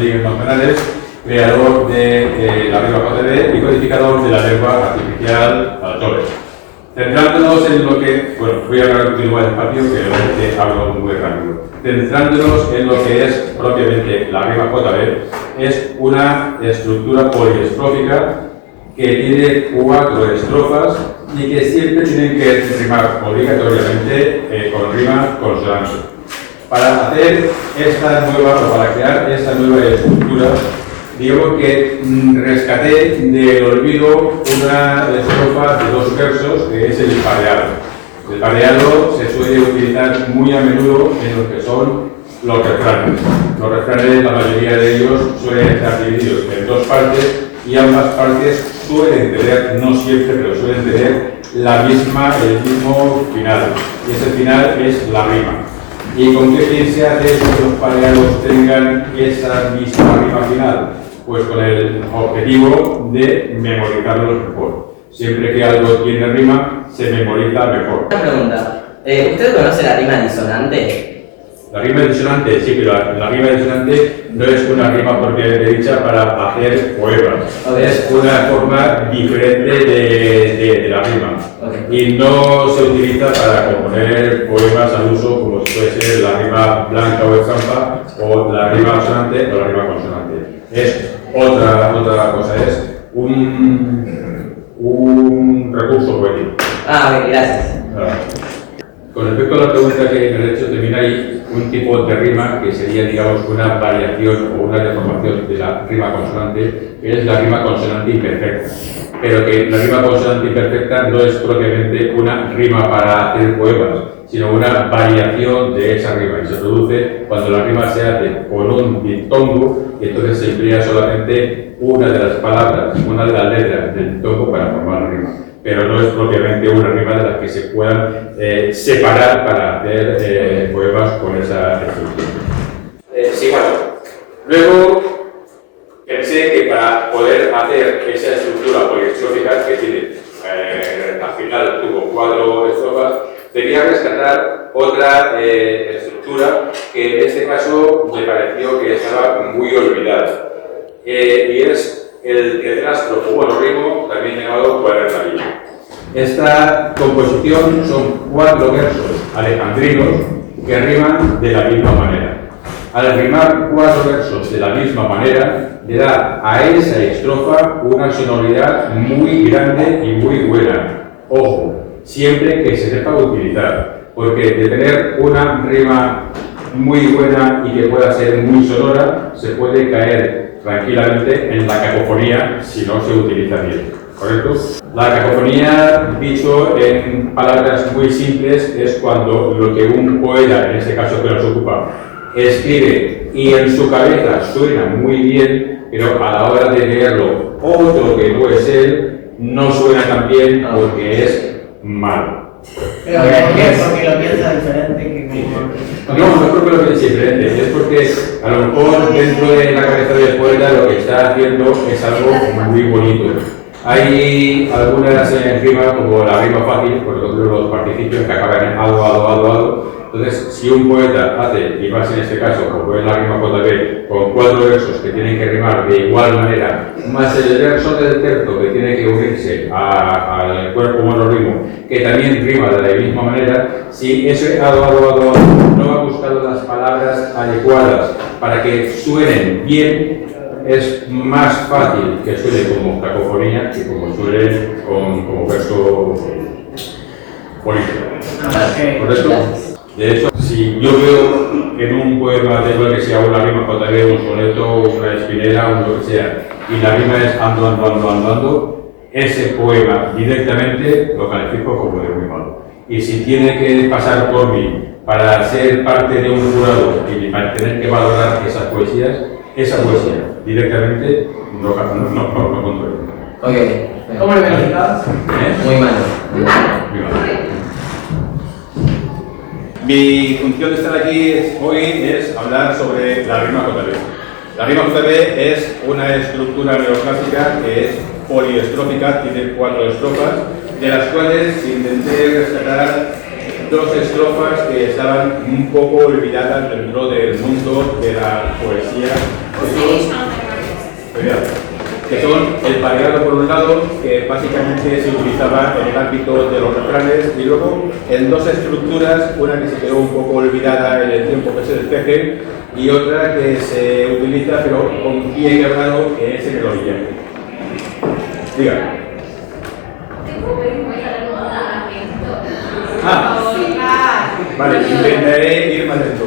Rodríguez Manzanares, creador de la rima JB y codificador de la lengua artificial Altores. Centrándonos en lo que, bueno, voy a hablar un poquito más despacio, que realmente hablo muy rápido. Centrándonos en lo que es propiamente la rima JB, es una estructura poliestrófica que tiene 4 estrofas y que siempre tienen que rimar obligatoriamente con rima consonante. Para hacer esta nueva, o para crear esta nueva estructura, digo que rescaté del olvido una estrofa de 2 versos, que es el pareado. El pareado se suele utilizar muy a menudo en lo que son los refranes. Los refranes, la mayoría de ellos suelen estar divididos en 2 partes y ambas partes suelen tener, no siempre, pero suelen tener el mismo final. Y ese final es la rima. ¿Y con qué fin se hace que los pareados tengan esa misma rima final? Pues con el objetivo de memorizarlos mejor. Siempre que algo tiene rima, se memoriza mejor. Una pregunta. ¿Usted conoce la rima disonante? La rima disonante, sí, pero la rima disonante no es una rima propiamente dicha para hacer poemas. Okay. Es una forma diferente de la rima. Okay. Y no se utiliza para componer poemas al uso como puede ser la rima blanca o estampa, o la rima asonante o la rima consonante. Es otra cosa, es un recurso poético. Ok, gracias. Con respecto a la pregunta que me he hecho, también hay un tipo de rima que sería, digamos, una variación o una deformación de la rima consonante, que es la rima consonante imperfecta. Pero que la rima consonante imperfecta no es propiamente una rima para hacer poemas, sino una variación de esa rima, y se produce cuando la rima se hace con un diptongo y entonces se emplea solamente una de las palabras, una de las letras del diptongo para formar la rima. Pero no es propiamente una rima de las que se puedan separar para hacer poemas con esa estructura. Sí, bueno. Luego pensé que para poder hacer esa estructura poliestrófica que tiene, al final tuvo 4 estrofas, debía rescatar otra estructura que en este caso me pareció que estaba muy olvidada. Y es el tetrástrofo monorrimo, también llamado cuadernalillo. Esta composición son 4 versos alejandrinos que riman de la misma manera. Al rimar 4 versos de la misma manera, le da a esa estrofa una sonoridad muy grande y muy buena. Ojo, siempre que se sepa utilizar, porque de tener una rima muy buena y que pueda ser muy sonora, se puede caer tranquilamente en la cacofonía si no se utiliza bien, ¿correcto? La cacofonía, dicho en palabras muy simples, es cuando lo que un poeta, en este caso que nos ocupa, escribe y en su cabeza suena muy bien, pero a la hora de leerlo otro que no es él, no suena tan bien porque es malo. ¿Pero por qué? Porque lo piensa diferente que como... No es porque lo piensa diferente, es porque a lo mejor dentro de la cabeza del poeta lo que está haciendo es algo muy bonito. Hay algunas rimas como la rima fácil, por ejemplo los participios que acaban en algo. Entonces, si un poeta hace, y más en este caso, como es la rima JB, con 4 versos que tienen que rimar de igual manera, más el verso del terzo que tiene que unirse al cuerpo monorrimo, que también rima de la misma manera, si ese no ha buscado las palabras adecuadas para que suenen bien, es más fácil que suene como cacofonía que como suene como verso político. ¿Correcto? De hecho, si yo veo en un poema de lo que sea una rima JB, un soneto, una espinera, un lo que sea, y la rima es ando, ese poema directamente lo califico como de muy malo. Y si tiene que pasar por mí para ser parte de un jurado y para tener que valorar esa poesía directamente no controlo. Ok. ¿Cómo le calificabas? Muy malo. Muy malo. Mi función de estar aquí hoy es hablar sobre la rima JB. La rima JB es una estructura neoclásica que es poliestrófica, tiene 4 estrofas, de las cuales intenté rescatar dos estrofas que estaban un poco olvidadas dentro del mundo de la poesía. Que son el pareado por un lado, que básicamente se utilizaba en el ámbito de los refranes, y luego en dos estructuras, una que se quedó un poco olvidada en el tiempo, que es el despeje, y otra que se utiliza pero con pie quebrado, que es el oriente. Diga. Vale, intentaré ir más lento.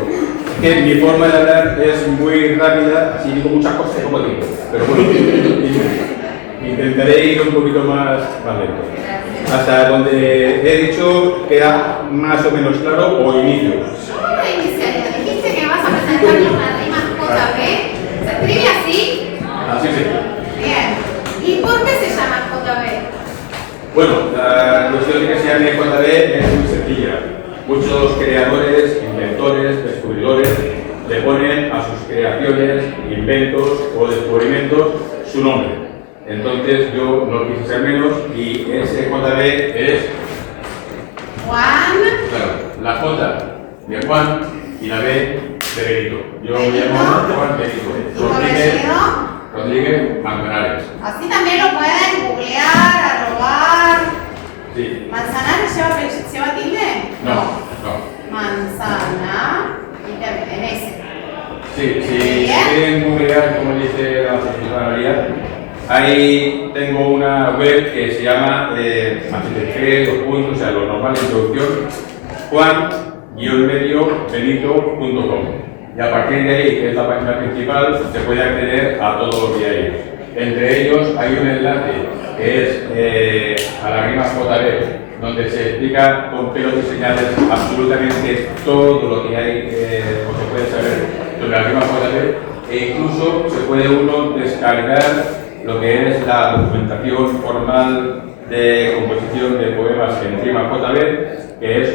Que mi forma de hablar es muy rápida, así digo muchas cosas como digo, pero bueno, intentaré ir un poquito más lento. Hasta donde he dicho queda más o menos claro o inicio. Dijiste que vas a presentar una rima JB. ¿Se escribe así? Así sí. Bien. ¿Y por qué se llama JB? Bueno, la cuestión de que se llame JB es muy sencilla. Muchos creadores, inventores, descubridores le ponen a sus creaciones, inventos o descubrimientos su nombre. Entonces yo no quise ser menos y ese JB es Juan. claro, la J de Juan y la B de Benito. Yo me llamo Juan Benito. Rodríguez Manzanares. Así también lo pueden googlear, arrobar. Sí. ¿Manzanares lleva tilde? No. Manzana y en ese. Sí, si quieren googlear, como dice la profesora María, ahí tengo una web que se llama o sea, lo normal de introducción, juan-benito.com. Y a partir de ahí, que es la página principal, se puede acceder a todos los diarios. Entre ellos hay un enlace que es a la rima JB, donde se explica con pelos y señales absolutamente todo lo que hay o se puede saber sobre la rima JB, e incluso se puede uno descargar lo que es la documentación formal de composición de poemas en rima JB, que es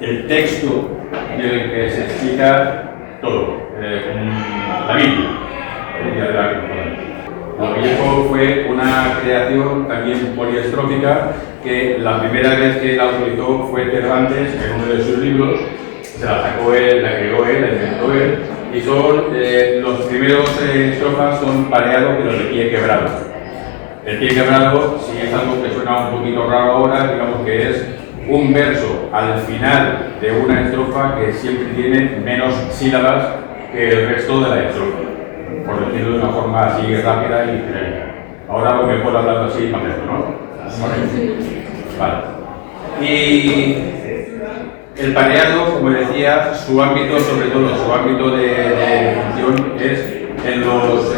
el texto en el que se explica todo, la Biblia de la rima JB. Lo que llegó fue una creación también poliestrófica que la primera vez que la utilizó fue Cervantes en uno de sus libros. Se la sacó él, la creó él, la inventó él, y son los primeros estrofas son pareados pero de pie quebrado. El pie quebrado, si es algo que suena un poquito raro ahora, digamos que es un verso al final de una estrofa que siempre tiene menos sílabas que el resto de la estrofa, por decirlo de una forma así rápida y genérica. Ahora lo mejor hablando así más lento, ¿no? Vale. Y el pareado, como decía, su ámbito, sobre todo su ámbito de función es en los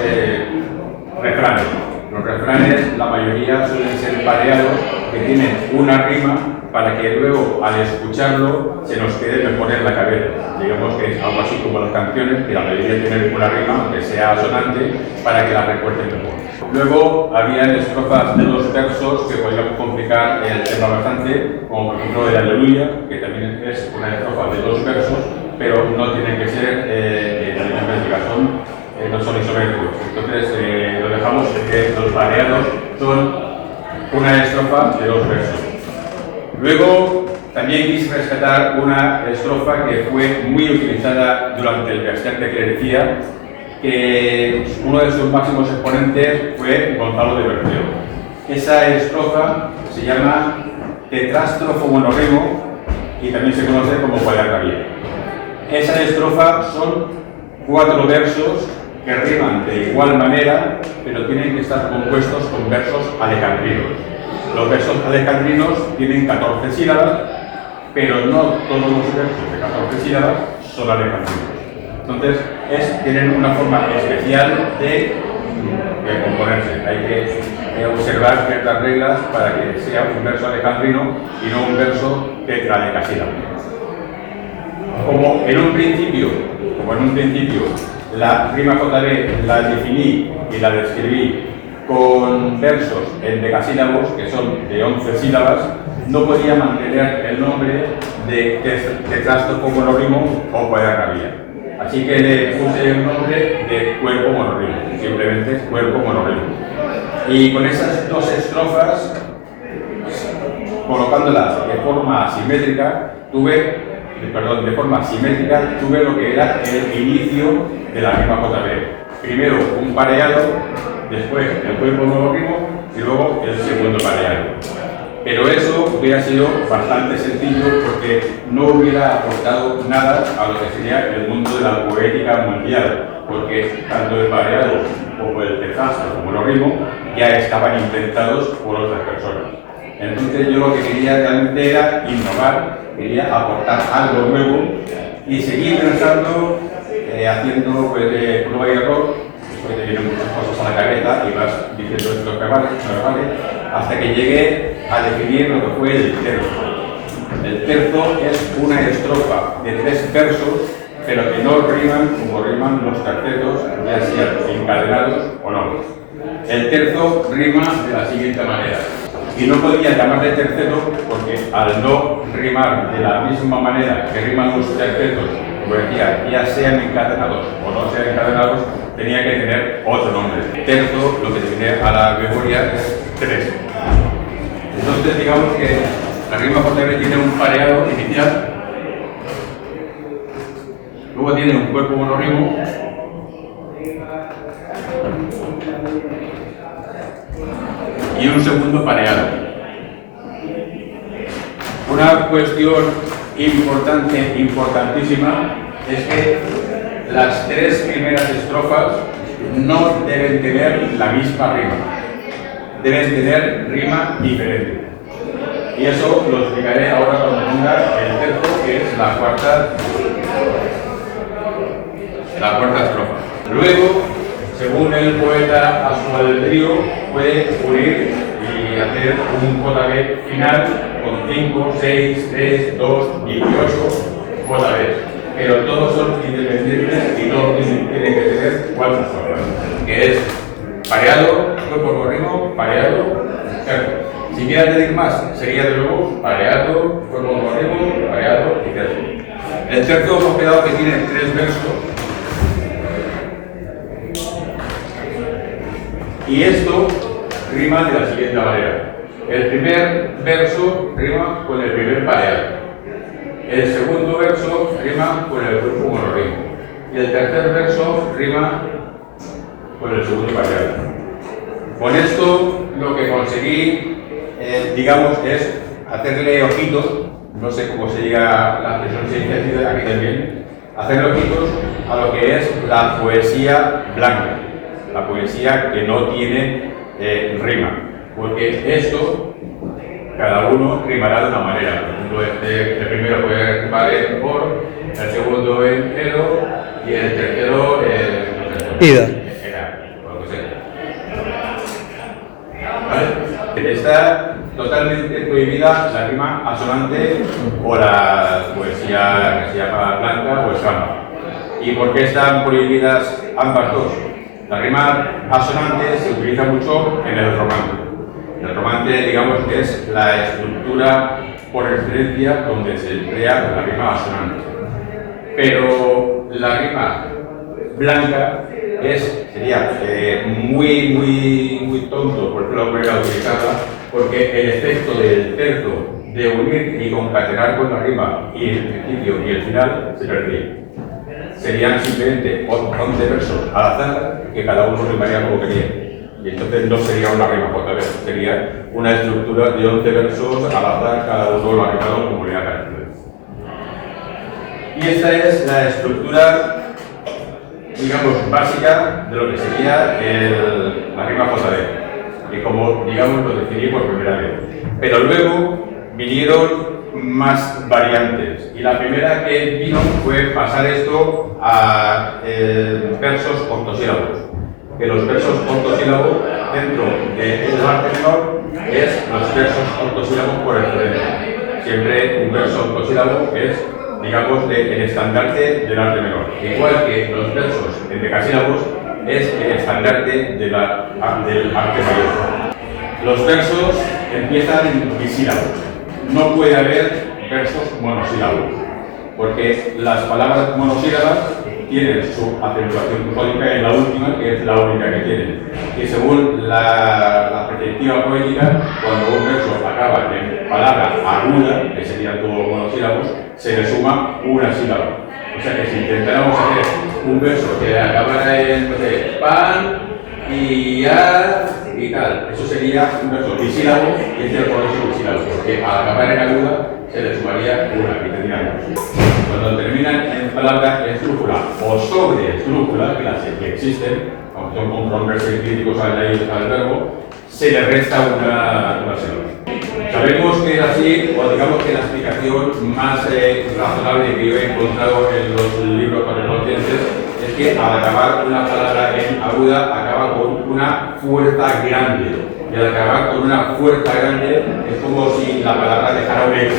refranes. Los refranes, la mayoría suelen ser pareados que tienen una rima para que luego, al escucharlo, se nos quede mejor en la cabeza. Digamos que es algo así como las canciones, que la mayoría tienen una rima, aunque sea sonante, para que la recuerden mejor. Luego, había estrofas de los versos que podríamos complicar el tema bastante, como por ejemplo el Aleluya, que también es una estrofa de 2 versos, pero no tienen que ser la misma investigación, no son isométricos. Entonces, lo dejamos en que los pareados son una estrofa de 2 versos. Luego, también quise rescatar una estrofa que fue muy utilizada durante el vertiente clericía, que uno de sus máximos exponentes fue Gonzalo de Bermeo. Esa estrofa se llama tetrástrofo monorrimo y también se conoce como cuadernaria. Esa estrofa son 4 versos que riman de igual manera, pero tienen que estar compuestos con versos alejandrinos. Los versos alejandrinos tienen 14 sílabas, pero no todos los versos de 14 sílabas son alejandrinos. Entonces, tienen una forma especial de componerse. Hay que observar ciertas reglas para que sea un verso alejandrino y no un verso tetradecasílabo. Como en un principio, la rima JB la definí y la describí con versos en decasílabos, que son de 11 sílabas, no podía mantener el nombre de tetrástrofo monorrimo o cuadernaria. Así que le puse el nombre de cuerpo monorrimo, simplemente cuerpo monorrimo. Y con esas 2 estrofas colocándolas de forma simétrica, tuve lo que era el inicio de la rima JB. Primero un pareado, después el cuerpo nuevo rimo y luego el segundo pareado. Pero eso hubiera sido bastante sencillo porque no hubiera aportado nada a lo que sería el mundo de la poética mundial, porque tanto el pareado como el terzazo como el rimo ya estaban inventados por otras personas. Entonces yo lo que quería realmente era innovar, quería aportar algo nuevo y seguir pensando, haciendo pues, prueba y error, después te vienen muchas cosas a la cabeza y vas diciendo esto que vale, hasta que llegué a definir lo que fue el terzo. El terzo es una estrofa de 3 versos, pero que no riman como riman los tercetos, ya sean encadenados o no. El terzo rima de la siguiente manera. Y no podía llamarle terceto porque al no rimar de la misma manera que riman los tercetos, como decía, ya sean encadenados o no sean encadenados, tenía que tener otro nombre. Terzo, lo que te viene a la memoria es 3. Entonces digamos que la rima JB tiene un pareado inicial, luego tiene un cuerpo monorrimo y un segundo pareado. Una cuestión importante, importantísima, es que las 3 primeras estrofas no deben tener la misma rima, deben tener rima diferente. Y eso lo explicaré ahora cuando ponga el terzo, que es la cuarta estrofa. Luego, según el poeta a su albedrío, puede unir y hacer un JB final con 5, 6, 3, 2, 18 JBs. Pero todos son independientes y todos tienen que tener 4 estrofas, que es pareado, cuerpo con rimo, pareado, terzo. Si quieres añadir más, sería de nuevo pareado, cuerpo con rimo, pareado y terzo. El terzo hemos quedado que tiene 3 versos. Y esto rima de la siguiente manera. El primer verso rima con el primer pareado. El segundo verso rima con el cuerpo monorrimo. Y el tercer verso rima con el segundo pareado. Con esto lo que conseguí, digamos, es hacerle ojitos, no sé cómo se diga la expresión, si dice aquí también, hacerle ojitos a lo que es la poesía blanca. La poesía que no tiene rima, porque esto cada uno rimará de una manera. Por ejemplo, el primero puede rimar en por, el segundo en edo y el tercero ida. ¿Vale? Está totalmente prohibida la rima asonante o la poesía que se llama blanca o escama. ¿Y por qué están prohibidas ambas dos? La rima asonante se utiliza mucho en el romance. El romance, digamos, es la estructura por excelencia donde se emplea la rima asonante. Pero la rima blanca sería muy tonto, por ejemplo, volver a utilizarla, porque el efecto del terzo de unir y concatenar con la rima y el principio y el final se perdía. Serían simplemente 11 versos al azar que cada uno rimaría como quería. Y entonces no sería una rima JB, sería una estructura de 11 versos al azar, cada uno lo ha rimado como le ha parecido. Y esta es la estructura, digamos, básica de lo que sería la rima JB, que como, digamos, lo definí por primera vez. Pero luego vinieron más variantes, y la primera que vino fue pasar esto a versos octosílabos, que los versos octosílabos dentro del arte menor es los versos octosílabos por excelencia. Siempre un verso octosílabo es, digamos, el estandarte del arte menor, igual que los versos decasílabos es el estandarte del arte mayor. Los versos empiezan en bisílabos. No puede haber versos monosílabos, porque las palabras monosílabas tienen su acentuación prosódica en la última, que es la única que tienen. Y según la perspectiva poética, cuando un verso acaba en palabra aguda, que serían todos monosílabos, se le suma una sílaba. O sea que si intentáramos hacer un verso que acabara en, no sé, pan y ar y tal, eso sería un verso bisílabo y este por eso bisílabo, porque al acabar en aguda se le sumaría una y tendría dos. Cuando terminan en palabra esdrújula o sobreesdrújula, que existen, aunque son controversias críticos al verbo, se le resta una sílaba. Sabemos que es así, o digamos que la explicación más razonable que yo he encontrado en los libros correspondientes es que al acabar una palabra en aguda acaba con una fuerza grande. Y al acabar con una fuerza grande es como si la palabra dejara un eco.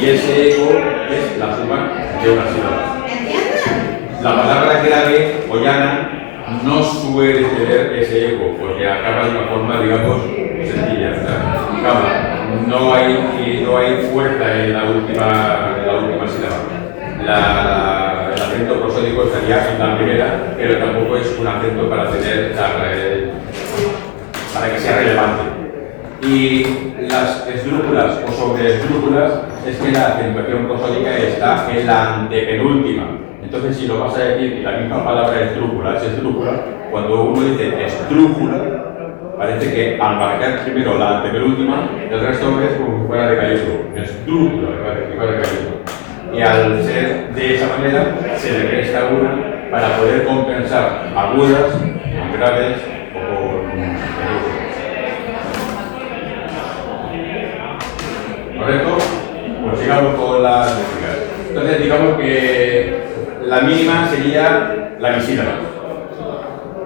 Y ese eco es la suma de una sílaba. ¿Entienden? La palabra grave o llana no suele tener ese eco, porque acaba de una forma, digamos, sencilla. No hay fuerza en la última sílaba. El acento prosódico estaría en la primera, pero tampoco es un acento para que sea relevante. Y las esdrújulas o sobreesdrújulas es que la acentuación prosódica está en la antepenúltima. Entonces, si lo vas a decir y la misma palabra esdrújula es esdrújula, cuando uno dice esdrújula, parece que al marcar primero la antepenúltima, el resto es como si fuera de cayudo. Esdrújula, igual de cayudo. Y al ser de esa manera, se le resta una para poder compensar agudas, graves o ¿correcto? Pues sigamos con las métricas. Entonces, digamos que la mínima sería la bisílaba.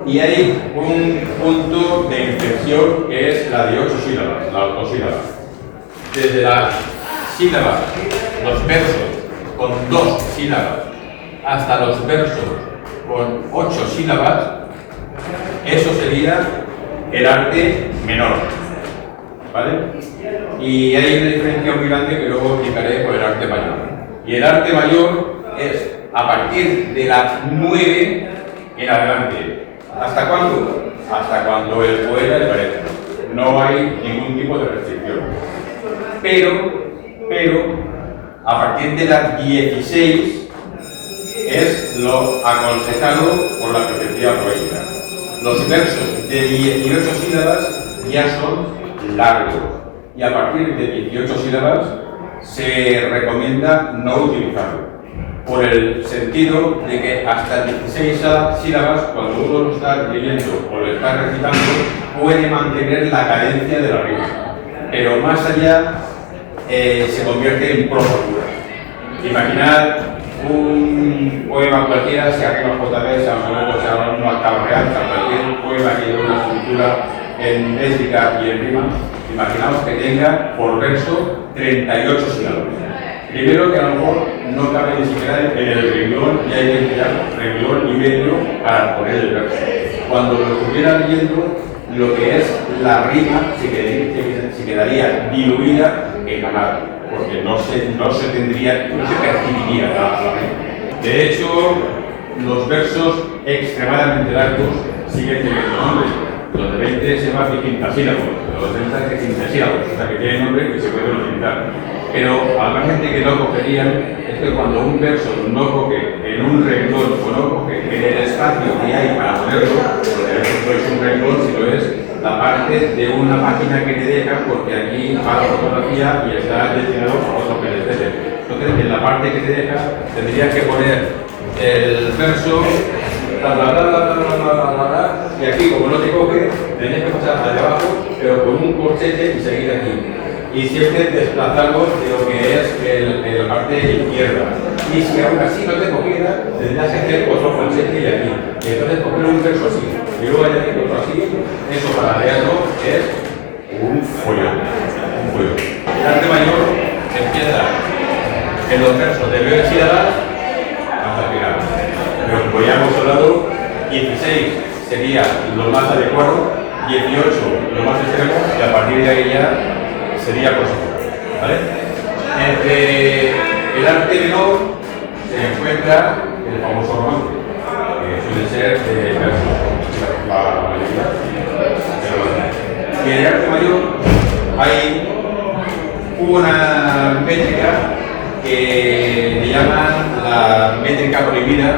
Y hay un punto de inflexión que es la de 8 sílabas, la octosílaba. Desde las sílabas, los versos con 2 sílabas, hasta los versos con 8 sílabas, eso sería el arte menor. ¿Vale? Y hay una diferencia muy grande que luego explicaré con el arte mayor. Y el arte mayor es a partir de las 9 en adelante. ¿Hasta cuándo? Hasta cuando el poeta le parezca. No hay ningún tipo de restricción. Pero, a partir de las 16 es lo aconsejado por la perspectiva poética. Los versos de 18 sílabas ya son largos y a partir de 18 sílabas se recomienda no utilizarlo por el sentido de que hasta 16 sílabas cuando uno lo está leyendo o lo está recitando puede mantener la cadencia de la rima, pero más allá se convierte en prosa pura. Imaginad un poema cualquiera, sea rima JB, sea monólogo, sea una octava real, sea cualquier poema que lleve una estructura en métrica y en rima, imaginamos que tenga por verso 38 sílabas. Primero que a lo mejor no cabe ni siquiera en el renglón y hay que emplear renglón y medio para poner el verso. Cuando lo estuviera leyendo, lo que es la rima se quedaría diluida en la nada, porque no se percibiría la rima. De hecho, los versos extremadamente largos siguen teniendo nombre. Los de 20 se llaman quintasílabos, los de 30 que quintasílabos, o sea que tienen nombre que se pueden utilizar. Pero a la gente que no cogerían es que cuando un verso no coge en un renglón o no coge en el espacio que hay para ponerlo, porque a veces no es un renglón, sino es la parte de una página que te deja, porque aquí va la fotografía y está destinado a otro PDFs. Entonces, en la parte que te deja, tendrías que poner el verso, y aquí, como no te coge, tendrías que pasar hacia abajo, pero con un corchete y seguir aquí. Y siempre desplazamos de lo que es la parte izquierda. Y si aún así no te cogiera, tendrías que hacer otro corchete y aquí. Y entonces coger un verso así, y luego añadir otro así, eso para leerlo es un follón. El arte mayor empieza en los versos de 9 sílabas hasta el final. Pero como ya hemos hablado, 16 sería lo más adecuado, 18 lo más extremo, y a partir de ahí ya sería posible, ¿vale? Entre el arte menor se encuentra el famoso romance, que suele ser versos, la mayoría. Y en el arte mayor hay una métrica que le llaman la métrica prohibida,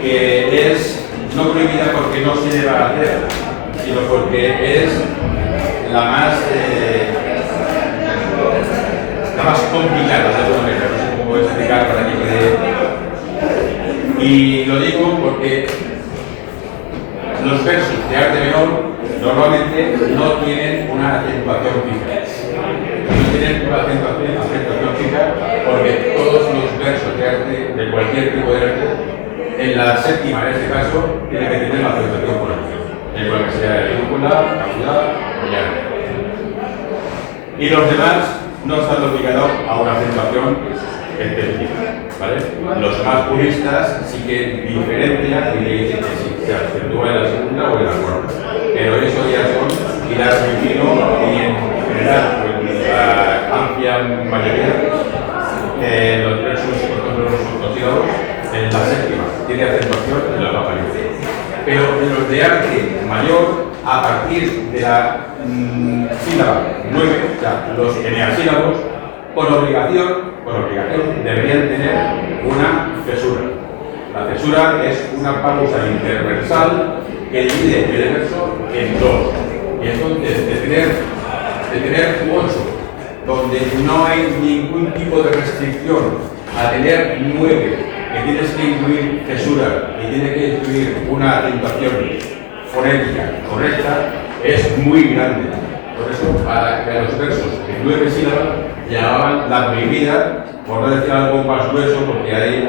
que es no prohibida porque no se deba hacer, sino porque es la más complicada de alguna manera. No sé cómo puedo explicar para que quede. Y lo digo porque los versos de arte menor normalmente no tienen una acentuación fija. No tienen una acentuación fija porque todos los versos de arte, de cualquier tipo de arte, en la séptima, en este caso, tiene que tener la acentuación correcta. En cual que sea ridícula, aguda o llana. Y los demás no están obligados a una acentuación específica, ¿vale? Los más puristas sí que diferencian y le dicen que sí, se acentúa en la segunda o en la cuarta. Pero eso ya son tirar muy fino y en general, pues, la amplia mayoría de los versos, por ejemplo, los subtonsílabos, en la séptima tiene acentuación en la baja libre. Pero en los de arte mayor, a partir de la sílaba 9, o sea, los eneasílabos, por obligación, deberían tener una cesura. La cesura es una pausa interversal que divide el verso en dos. Y entonces, de tener 8, donde no hay ningún tipo de restricción, a tener 9, que tienes que incluir cesura y tienes que incluir una acentuación fonética correcta, es muy grande. Por eso, a los versos de 9 sílabas llamaban la prohibida, por no decir algo más grueso, porque hay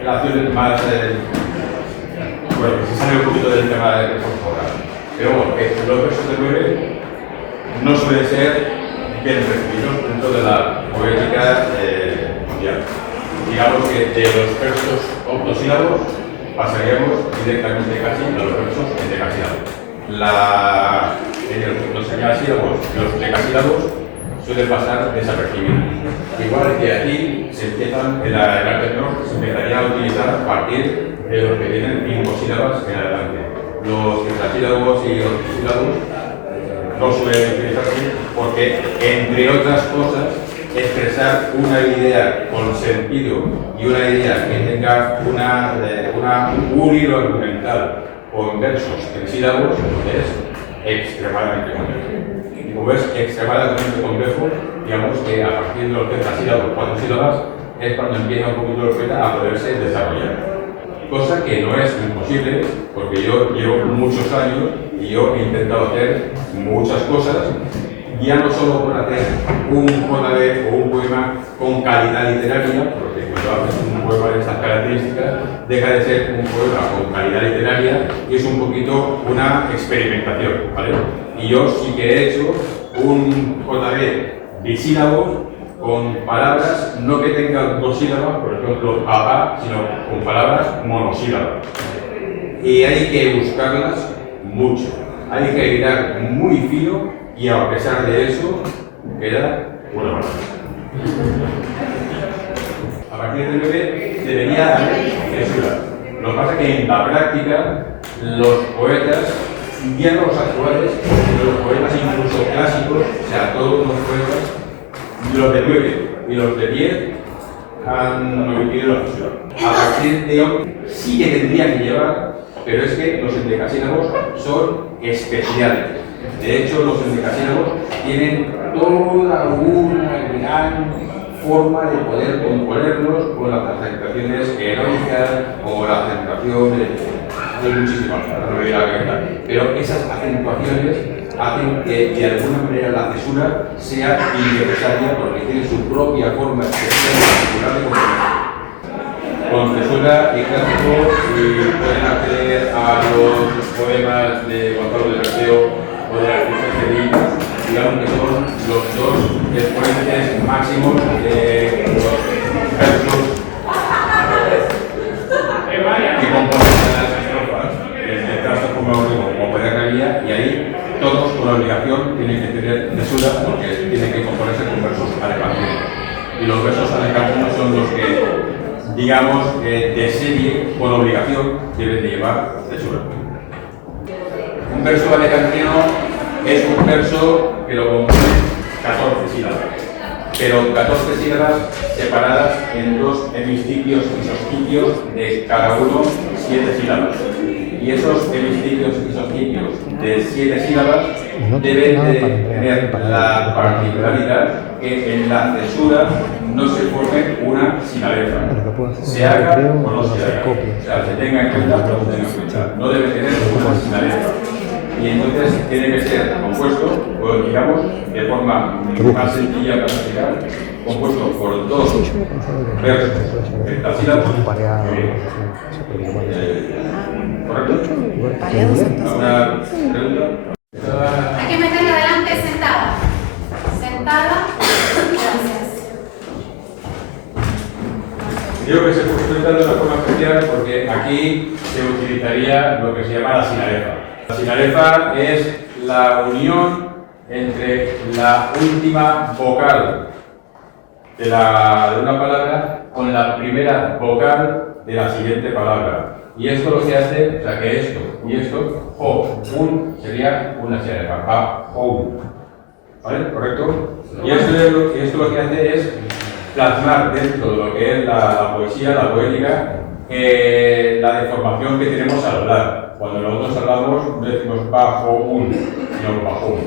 relaciones más. Bueno, que se sale un poquito del tema de reforma. Pero bueno, los versos de 9 no suelen ser bien recibidos dentro de la poética mundial. Digamos que de los versos octosílabos pasaríamos directamente casi a los versos endecasílabos. Los eneasílabos y los decasílabos suelen pasar desapercibidos. Igual que aquí se empiezan, en el arte menor se empezaría a utilizar a partir de los que tienen 5 sílabas en adelante. Los tetrasílabos y los octosílabos no suelen utilizarse porque, entre otras cosas, expresar una idea con sentido y una idea que tenga un hilo argumental con versos en sílabos es extremadamente complejo. Y como es extremadamente complejo, digamos que a partir de los tetrasílabos, 4 sílabas, es cuando empieza un poquito el poeta a poderse desarrollar. Cosa que no es imposible, porque yo llevo muchos años y yo he intentado hacer muchas cosas, ya no solo por hacer un JB o un poema con calidad literaria, porque cuando haces un poema de estas características, deja de ser un poema con calidad literaria y es un poquito una experimentación, ¿vale? Y yo sí que he hecho un JB bisílabo con palabras no que tengan 2 sílabas, por ejemplo, papá, sino con palabras monosílabas. Y hay que buscarlas mucho, hay que hilar muy fino y a pesar de eso, queda una maravilla. A partir del 9 debería haber cesura. Lo que pasa es que en la práctica, los poetas, ya no los actuales, sino los poetas incluso clásicos, o sea, todos los poetas, los de 9 y los de 10 han omitido la cesura. A partir de hoy sí que tendrían que llevar, pero es que los endecasílabos son especiales. De hecho, los endecasílabos tienen toda una gran forma de poder componerlos con las acentuaciones heroicas o la acentuación de muchísimas, no me voy a la. Pero esas acentuaciones hacen que de alguna manera la cesura sea innecesaria porque tiene su propia forma particular de componer. Con cesura y clásico, si pueden acceder a los poemas de Gonzalo de Berceo o de Artista Cedillo, digamos que son los dos exponentes máximos de los versos que componen las estrofas, desde trazo como pedagogía, y ahí todos con la obligación tienen que tener cesura porque tienen que componerse con versos alejados. Y los versos alejados son los que, digamos, de serie, por obligación, deben de llevar cesura. Un verso alejandrino es un verso que lo compone 14 sílabas. Pero 14 sílabas separadas en dos hemistipios isoscipios de cada uno 7 sílabas. Y esos hemistipios isoscipios de 7 sílabas deben de tener la particularidad que en la cesura no se forme una sinalefa, se haga o no se haga. O sea, se tenga en cuenta o no se tenga en cuenta. No debe tener una sinalefa. Y entonces tiene que ser compuesto, o digamos, de forma más sencilla para explicar, compuesto por dos versos heptasílabos. ¿Correcto? ¿Alguna pregunta? Hay que meterla adelante sentada. Sentada. Gracias. Digo que se presenta de una forma especial porque aquí se utilizaría lo que se llama la sinalefa. La sinalefa es la unión entre la última vocal de una palabra con la primera vocal de la siguiente palabra. Y esto lo que hace, o sea que esto y esto, o, un, sería una sinalefa, a, o, un. ¿Vale? ¿Correcto? Y esto lo que hace es plasmar dentro de lo que es la poesía, la poética, la deformación que tenemos al hablar. Cuando nosotros hablamos no decimos bajo un, sino bajo un.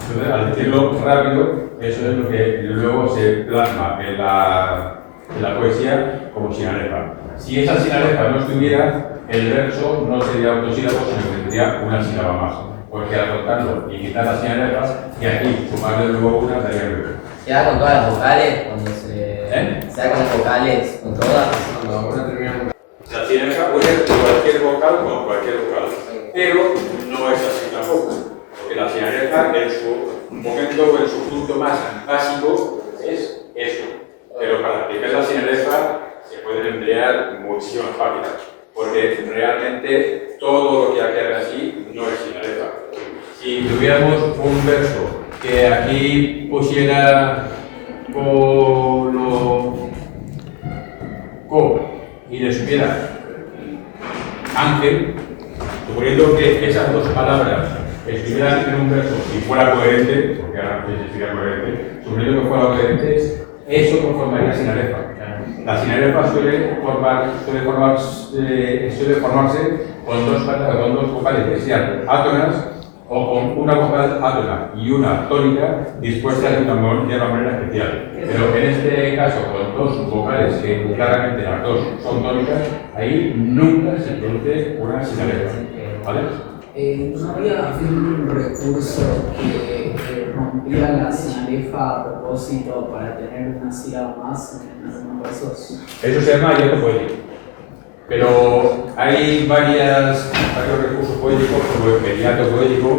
Entonces, al decirlo rápido, eso es lo que luego se plasma en la poesía como sinalefa. Si esa sinalefa no estuviera, el verso no sería autosílabo, sino que tendría una sílaba más. Porque al contarlo y quitar las sinalefas, y aquí sumarle luego una, daría nueve. ¿Se da con todas las vocales? Cuando ¿se da con las vocales? ¿Con todas? Cuando una termina con... La sinalefa puede ser cualquier vocal con cualquier vocal, pero no es así tampoco. Porque la sinalefa en su momento o en su punto más básico es eso. Pero para explicar la sinalefa se pueden emplear muchísimas páginas, porque realmente todo lo que haga así no es sinalefa. Si tuviéramos un verso que aquí pusiera co y le supiera ángel, suponiendo que esas dos palabras estuvieran en un verso y fuera coherente, porque ahora no sé si sería coherente, suponiendo que fuera coherente, eso conformaría sinalefa. La sinalefa suele formarse con dos vocales que sean átonas o con una vocal átona y una tónica dispuestas de una manera especial. Pero en este caso, con dos vocales que claramente las dos son tónicas, ahí nunca se produce una sinalefa. ¿Vale? ¿No había un recurso que rompía la sinalefa a propósito para tener una sílaba más en algunos versos? Eso se llama hiato poético. Pero hay varios recursos poéticos, como el hiato poético,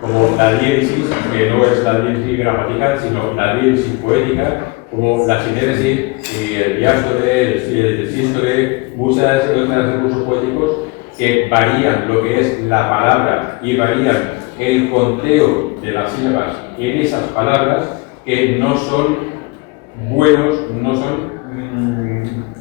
como la diéresis, que no es la diéresis gramatical, sino la diéresis poética, como la sinéresis y el diástole, el sístole, muchos otros recursos poéticos que varían lo que es la palabra y varían el conteo de las sílabas en esas palabras que no son buenos, no son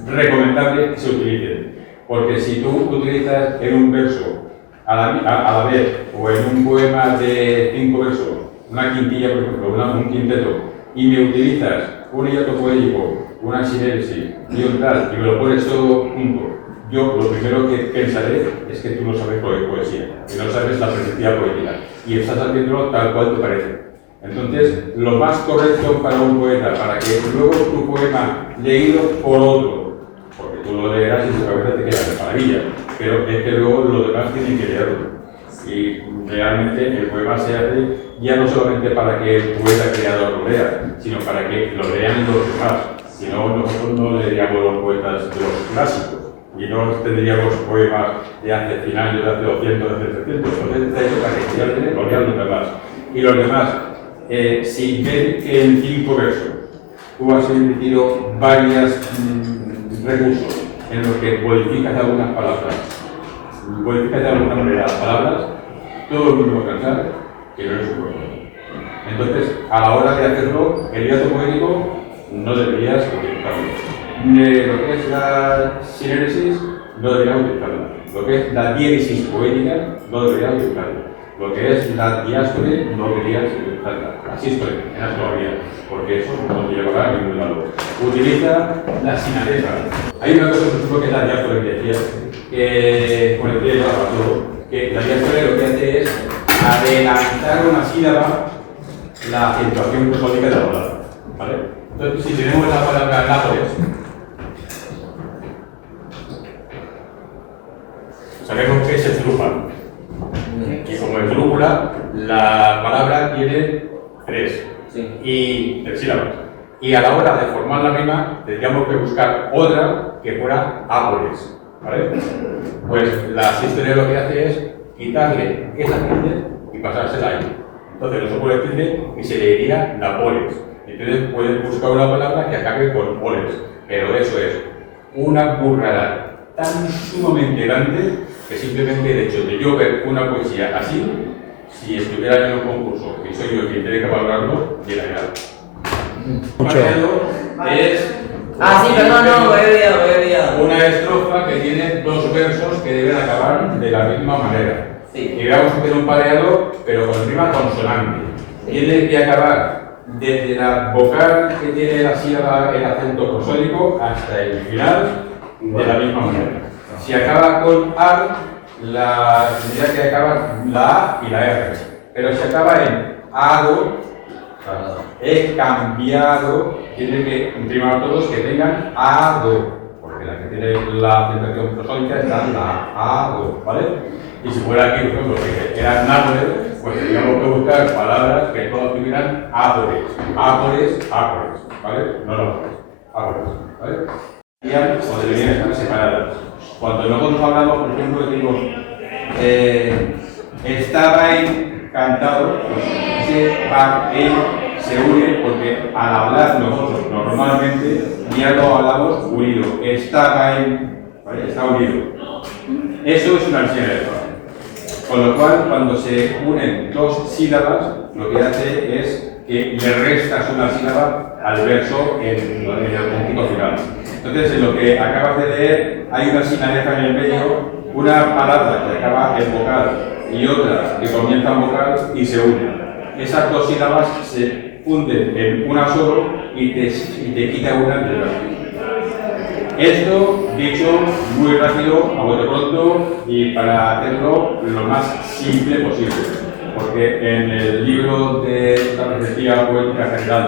recomendables que se utilicen. Porque si tú utilizas en un verso a la vez o en un poema de 5 versos, una quintilla por ejemplo, un quinteto, y me utilizas un hiato poético, una sinéresis y un tal, y me lo pones todo junto, yo lo primero que pensaré es que tú no sabes poesía, que no sabes la perspectiva poética, y estás haciéndolo tal cual te parece. Entonces, lo más correcto para un poeta, para que luego tu poema leído por otro, porque tú lo leerás y tu cabeza te queda de maravilla, pero es que luego los demás tienen que leerlo. Y realmente el poema se hace ya no solamente para que el poeta creador lo lea, sino para que lo lean los demás. Si no, nosotros no leeríamos los poetas de los clásicos y no tendríamos poemas de hace 100 años, de hace 200, de hace 300. Entonces, está hecho para que ya lo lean los demás. Y los demás, si ven que en 5 versos tú has emitido varios recursos en los que modificas algunas palabras, modificas de alguna manera las palabras, todo el mundo va a pensar que no es un poema. Entonces, a la hora de hacerlo, el hiato poético no deberías utilizarlo. Lo que es la sinéresis no deberías utilizarla. Lo que es la diéresis poética no deberías utilizarla. Lo que es la diástole no quería la sístole, en la teoría, porque eso no llevará a ningún lado. Utiliza la sinarefa. Hay una cosa que es la diástole que decía, que con el pie lleva todo, que la diástole lo que hace es adelantar una sílaba la acentuación prosódica de la palabra. ¿Vale? Entonces, si tenemos la palabra Nápoles, sabemos que es esdrújula. Y como esdrújula, la palabra tiene tres sílabas. Y a la hora de formar la rima, tendríamos que buscar otra que fuera ápoles. ¿Vale? Pues la sístole lo que hace es quitarle esa tilde y pasársela ahí. Entonces no se puede tilde y se le diría Nápoles. Entonces puedes buscar una palabra que acabe con oles. Pero eso es una burrada tan sumamente grande que simplemente el hecho de yo ver una poesía así, si estuviera en un concurso y soy yo quien tiene que valorarlo, llegaría. Mucho. Es Sí, pero no, voy a una estrofa que tiene dos versos que deben acabar de la misma manera. Sí. Y vamos a hacer un pareado, pero con rima consonante. Tiene que acabar desde la vocal que tiene la sílaba, el acento prosódico, hasta el final de la misma manera. Si acaba con A, tendría que acabar la A y la R. Pero si acaba en ADO, he cambiado, tiene que rimar todos que tengan ADO, porque la que tiene la acentuación prosódica está en la ADO, ¿vale? Y si fuera aquí, por ejemplo, que era Nápoles, pues tendríamos que buscar palabras que todas tuvieran ápoles, ¿vale? No, ápoles, ¿vale? O deberían estar separadas. Cuando nosotros hablamos, por ejemplo, decimos estaba encantado, se une porque al hablar nosotros normalmente ya lo hablamos unido. ¿Vale? Está unido. Eso es una sinarefa. Con lo cual, cuando se unen dos sílabas, lo que hace es que le restas una sílaba al verso en el puntito final. Entonces, en lo que acabas de leer, hay una sinarefa en el medio, una palabra que acaba en vocal y otra que comienza en vocal y se unen. Esas dos sílabas se funden en una solo y te quita una del verso. Esto dicho muy rápido, a bote pronto y para hacerlo lo más simple posible. Porque en el libro de la Perspectiva Poética General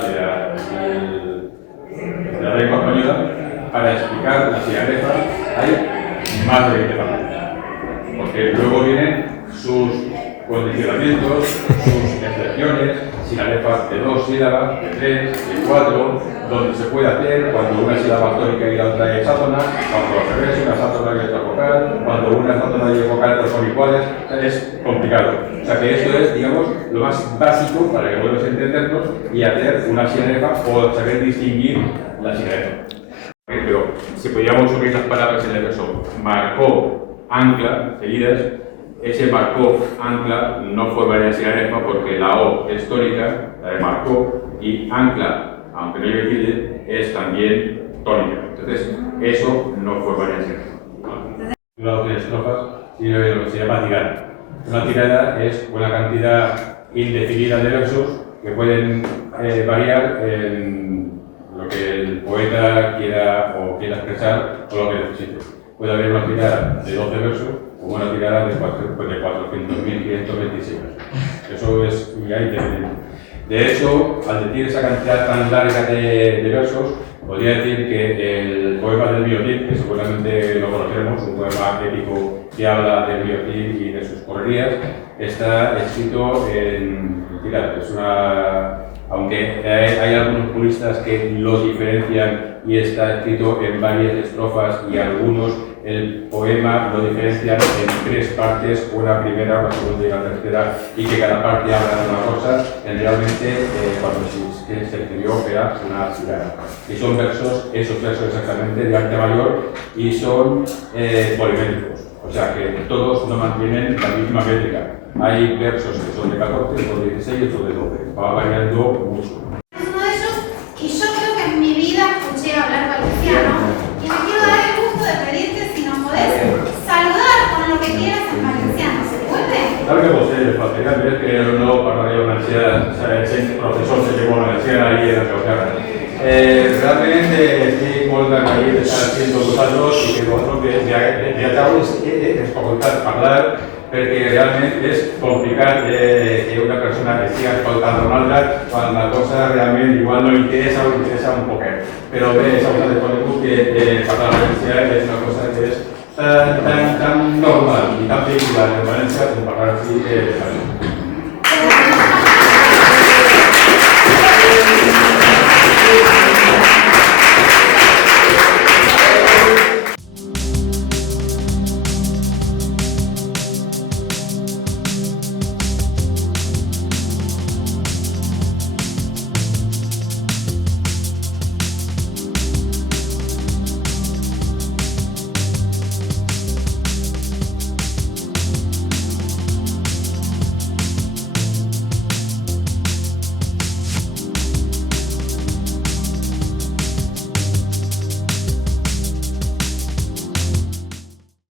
de la lengua española, para explicar la sinarefa hay más de 20 páginas. Porque luego vienen sus condicionamientos, sus excepciones, sinarefas de 2 sílabas, de 3, de 4, donde se puede hacer cuando una sílaba tónica y la otra es átona, cuando al revés una es átona y otra vocal, cuando una es átona y vocal pero son iguales, es complicado. O sea que esto es, digamos, lo más básico para que vuelvas a entendernos y hacer una sinarefa o saber distinguir la sinarefa. Pero si podíamos unir las palabras en el verso marcó, ancla, seguidas, ese marcó, ancla, no formaría sinarefa porque la O es tónica, la de marcó, y ancla, aunque no lleve tilde, es también tónica. Entonces, eso no formaría sinarefa. Una o 3 estrofas, sino lo que se llama tirada. Una tirada es una cantidad indefinida de versos que pueden variar en lo que el poeta quiera expresar o lo que necesite. Puede haber una tirada de 12 versos o una tirada de 400.526 versos. Eso es ya independiente. De hecho, al decir esa cantidad tan larga de versos, podría decir que el poema del Biocid, que seguramente lo conocemos, un poema épico que habla del Biocid y de sus correrías, está escrito en tiradas. Aunque hay algunos puristas que lo diferencian y está escrito en varias estrofas y algunos el poema lo diferencian en 3 partes, una primera, una segunda y una tercera, y que cada parte habla de una cosa, generalmente cuando se escribió era una tirada. Y son versos, esos versos exactamente de arte mayor y son polimétricos, o sea que todos no mantienen la misma métrica. Hay versos que son de 14, otros de 16 y otros de 12, va variando mucho. Es uno de ellos y yo creo que en mi vida escuché hablar valenciano y me quiero dar el gusto de pedirte si nos podés saludar con lo que quieras en valenciano. ¿Se puede? Claro que vos, que li acabo d'escoltar parlar perquè realment és complicat que una persona estigui escoltant una altra quan la cosa realment igual no interessa o interessa un poquet. Però bé, s'ha de conegut que parlar valencià és una cosa que és tan normal i tan vehicular en València com parlar així de